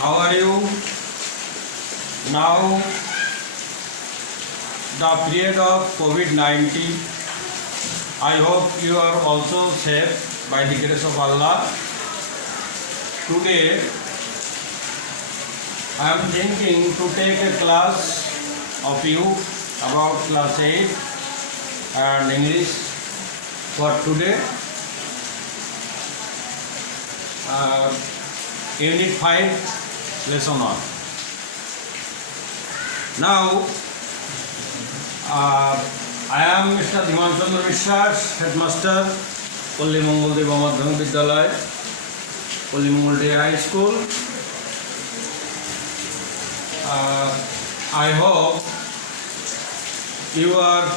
How are you? Now, the period of COVID-19, I hope you are also safe by the grace of Allah. Today, I am thinking to take a class of you about class 8 and English for today. Unit 5, lesson 1. Now, I am Mr. Dhiman Chandra Biswas, Headmaster, Pallimangal Viii-Eng-1 Pallimangal High School. I hope you are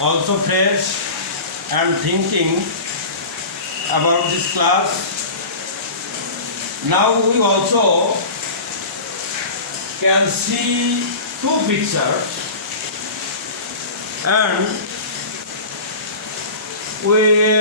also fresh and thinking about this class. Now we also can see two pictures and we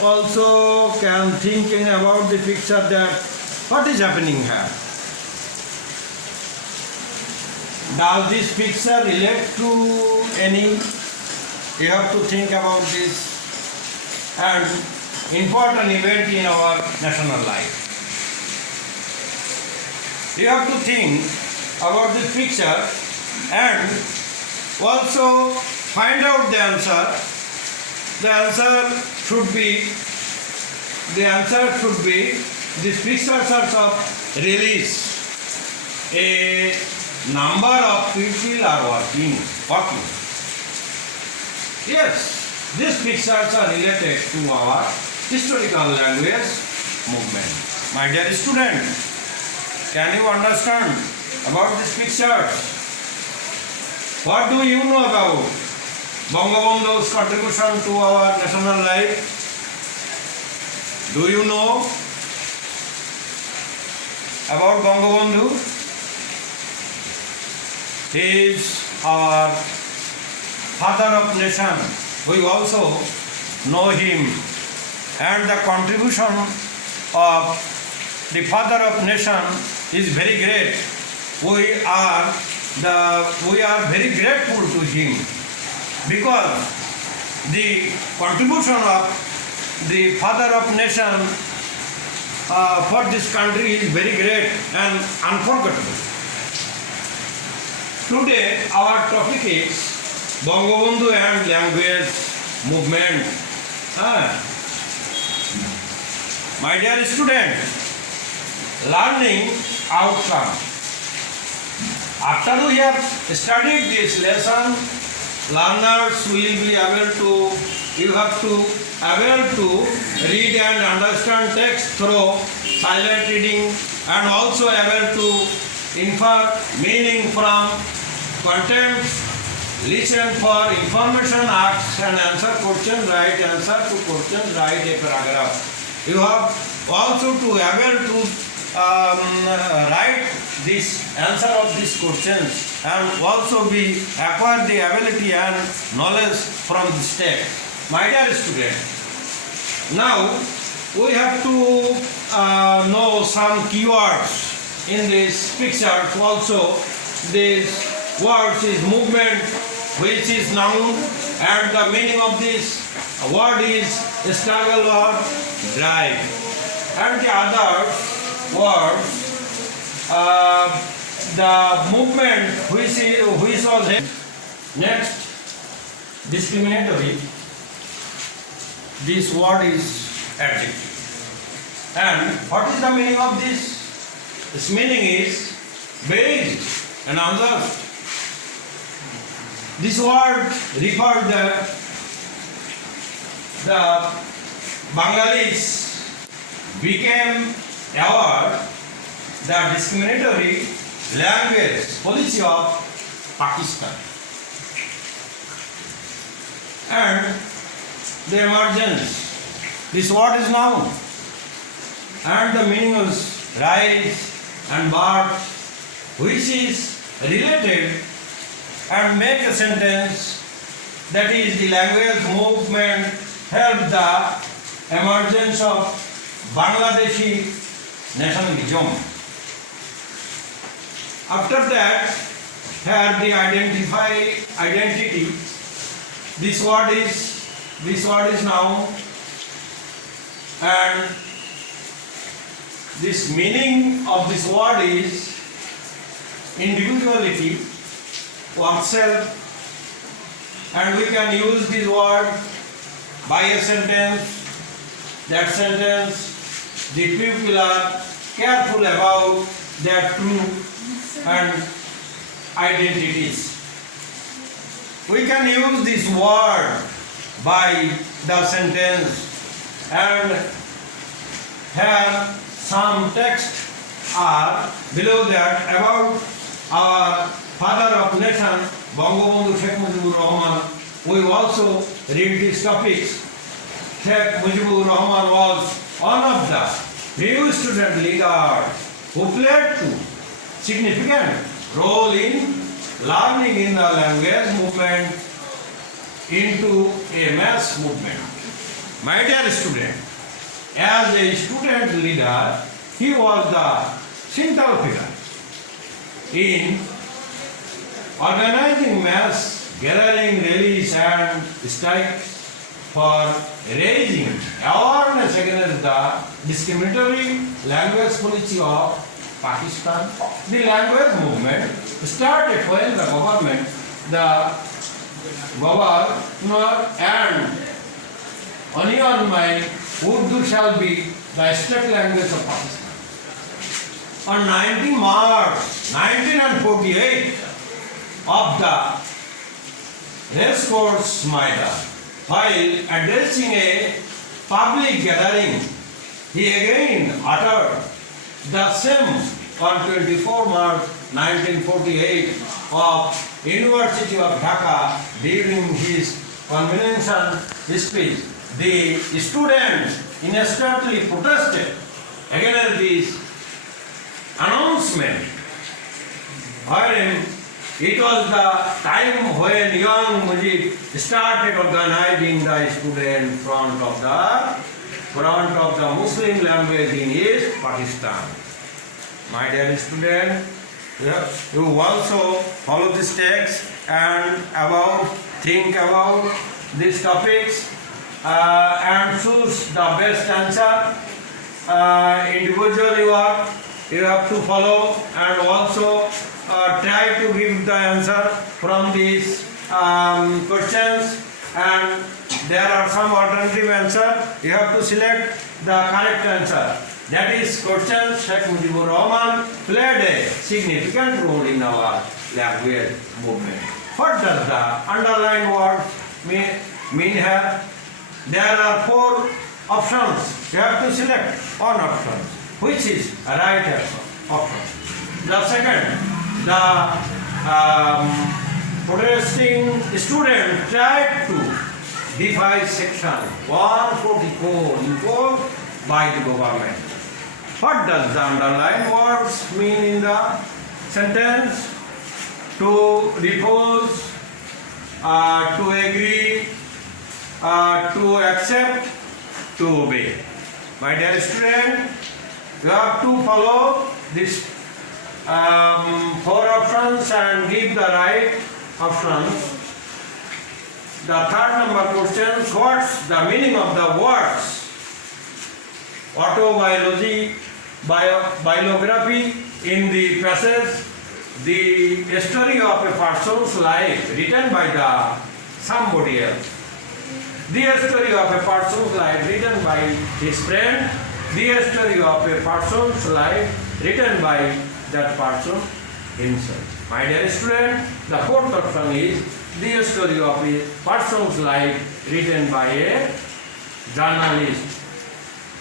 also can thinking about the picture that what is happening here. Does this picture relate to any? You have to think about this and important event in our national life. You have to think about this picture and also find out the answer. The answer should be these pictures of release. A number of people are walking. Yes, these pictures are related to our historical language movement. My dear student, can you understand about this picture? What do you know about Bangabandhu's contribution to our national life? Do you know about Bangabandhu? He is our father of nation. We also know him, and the contribution of the father of nation is very great. We are very grateful to him because the contribution of the father of nation for this country is very great and unforgettable. Today our topic is Bangabandhu and language movement. My dear student, learning outcome. After we have studied this lesson, learners will be able to, you have to able to read and understand text through silent reading and also able to infer meaning from content, listen for information, ask and answer question, write answer to question, write a paragraph. You have also to able to write this answer of these questions and also be acquire the ability and knowledge from this text. My dear student, now we have to know some keywords in this picture. Also, this word is movement, which is noun, and the meaning of this word is struggle or drive. And the other word, the movement which was next, discriminatory. This word is adjective. And what is the meaning of this? This meaning is based and unjust. This word referred that the Bengalis became aware the discriminatory language policy of Pakistan and the emergence. This word is noun and the meaning is rise and birth, which is related and make a sentence, that is the language movement helped the emergence of Bangladeshi nationalism. After that, here the identity. This word is noun, and this meaning of this word is individuality, oneself, and we can use this word by a sentence. That sentence, the people are careful about their true and identities. We can use this word by the sentence, and here some texts are below that about our father of nation, Bangabandhu Sheikh Mujibur Rahman. We also read these topics. Sheikh Mujibur Rahman was one of the few student leaders who played a significant role in learning in the language movement into a mass movement. My dear student, as a student leader, he was the central figure in organizing mass gathering, rallies and strikes for raising awareness against the discriminatory language policy of Pakistan. The language movement started when the governor and Onion my Urdu shall be the state language of Pakistan. On 19 March 1948 of the racecourse Maidan, while addressing a public gathering, he again uttered the same on 24 March 1948 of University of Dhaka during his convention speech. The students instantly protested against this announcement, wherein it was the time when young Mujib started organizing the student front of the Muslim language in East Pakistan. My dear student, you also follow this text and think about these topics and choose the best answer. Individually you have to follow and also try to give the answer from these questions, and there are some alternative answer. You have to select the correct answer. That is question. Sheikh Mujibur Rahman played a significant role in our language movement. What does the underlined word mean here? There are 4 options. You have to select one option, which is a right option. The second, the protesting student tried to defy section 144 imposed by the government. What does the underlined words mean in the sentence? To repose, to agree, to accept, to obey. My dear student, you have to follow these 4 options and give the right options. The third number question, what's the meaning of the words autobiology, biography in the passage, the story of a person's life written by the somebody else, the story of a person's life written by his friend, the story of a person's life written by that person himself. My dear student, the 4th option is the story of a person's life written by a journalist.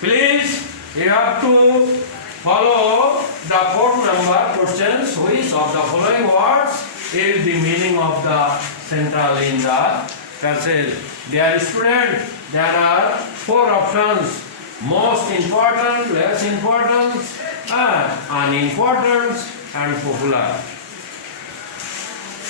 Please, you have to follow the 4th number questions. Which of the following words is the meaning of the central in the passage? Dear student, there are 4 options: most important, less important, unimportant, and popular.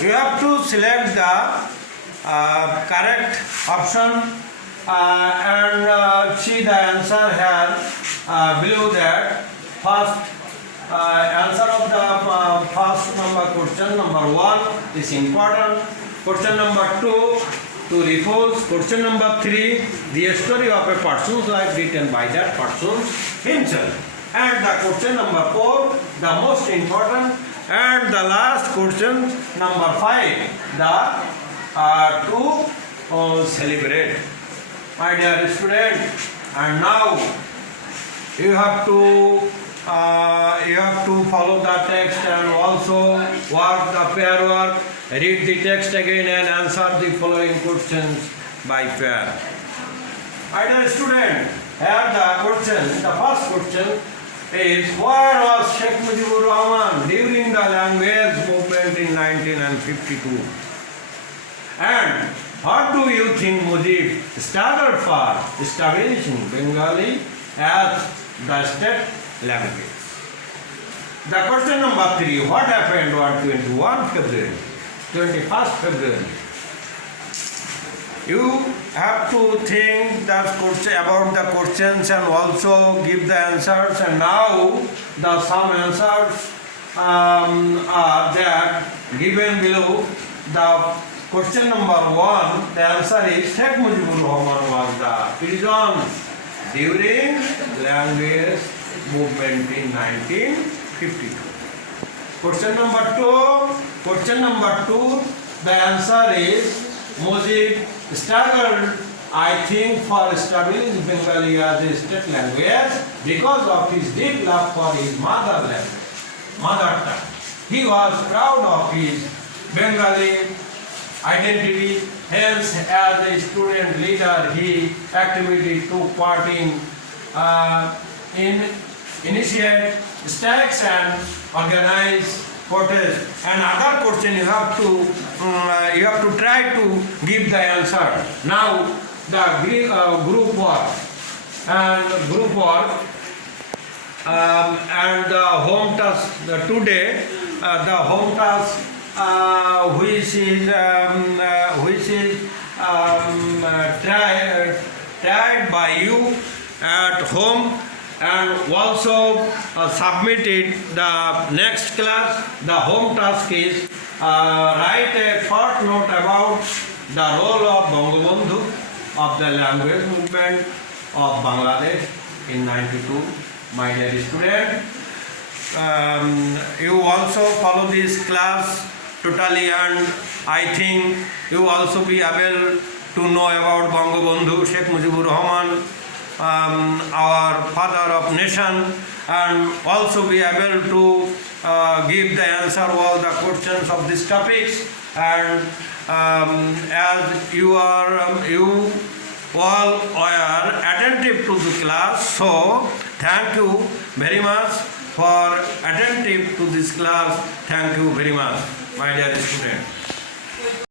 You have to select the correct option and see the answer here below that. First, answer of the first number question number 1 is important. Question number 2 to refuse. Question number 3 the story of a person's life written by that person himself. And the question number 4 the most important. And the last question number 5 the to celebrate. My dear student, and now you have to follow the text and also work the pair work. Read the text again and answer the following questions by pair. My dear student, here the question, the first question is where was Sheikh Mujibur Rahman during the language movement in 1952? And what do you think Mujib struggled for establishing Bengali as the state language? The question number 3, what happened on 21st February? You have to think about the questions and also give the answers. And now some answers are there given below. The question number 1, the answer is Sheikh Mujibur Rahman was the prison during language movement in 1952. Question number 2, the answer is Mujib struggled, I think, for establishing Bengali as a state language because of his deep love for his mother tongue. He was proud of his Bengali identity. Hence, as a student leader, he actively took part in initiate strikes and organize protests. And other question you have to try to give the answer. Now the group work and the home task today. The home task which is tried by you at home and also submitted the next class. The home task is write a short note about the role of Bangabandhu of the language movement of Bangladesh in 92. My dear student, you also follow this class totally, and I think you also be able to know about Bangabandhu, Sheikh Mujibur Rahman, our father of nation, and also be able to give the answer all the questions of these topics. And as you all are attentive to the class, so thank you very much for attentive to this class. Thank you very much, my dear students.